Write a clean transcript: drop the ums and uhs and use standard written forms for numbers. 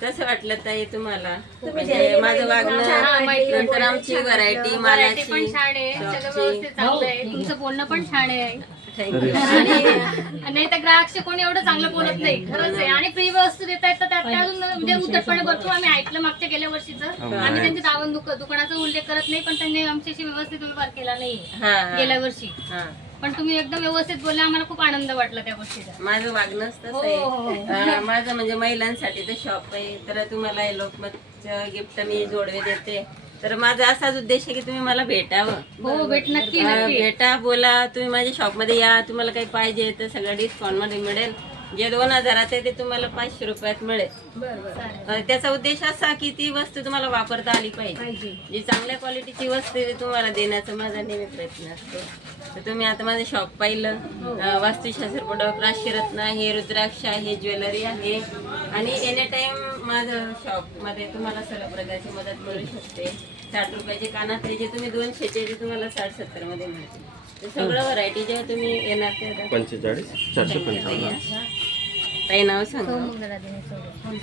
कसं वाटलं ताई तुम्हाला? म्हणजे माझं वागणं, नंतर आमची व्हरायटी, मालाची, पण छान आहे, सगळं व्यवस्थित चांगलं आहे, तुमचं बोलणं पण छान आहे. थँक्यू. नाही तर ग्राहक कोणी एवढं चांगलं बोलत नाही, खरंच आहे. आणि फ्री वस्तू देता येतात त्यात अजून म्हणजे उद्धटपणे भरपूर आम्ही ऐकलं मागच्या गेल्या वर्षीचं. आम्ही त्यांचे दुकानाचा उल्लेख करत नाही, पण त्यांनी आमच्याशी व्यवस्थित व्यवहार केला नाही गेल्या वर्षी. पण तुम्ही एकदम व्यवस्थित बोलले, आम्हाला खूप आनंद वाटला त्या गोष्टीचा. माझं वागणं तसं आहे. माझं म्हणजे महिलांसाठी तर शॉप आहे, तर तुम्हाला लोकमतचं गिफ्ट मी जोडवे देते. तर माझा असाच उद्देश आहे की तुम्ही मला भेटावं. हो, नक्की. भेटा, बोला, तुम्ही माझ्या शॉपमध्ये या, तुम्हाला काही पाहिजे तर सगळं डिस्काउंट मध्ये मिळेल. जे 2000 आहे ते तुम्हाला 500 रुपयात मिळेल. त्याचा उद्देश असा की ती वस्तू तुम्हाला वापरता आली पाहिजे. जी चांगल्या क्वालिटीची वस्तू आहे ती तुम्हाला देण्याचा माझा नेहमी प्रयत्न असतो. तर तुम्ही आता माझं शॉप पाहिलं, वास्तुशास्त्र प्रोडक्ट, राशीरत्न आहे, रुद्राक्ष आहे, ज्वेलरी आहे. आणि एनी टाइम माझं शॉपमध्ये तुम्हाला सर्व प्रकारची मदत मिळू शकते. 60 रुपयाचे कानातले जे तुम्ही 200चे ते तुम्हाला 60-70 मध्ये मिळतील. ते सगळं व्हरायटी जेव्हा तुम्ही येणार ते 45 455 ताई नाव सांगा.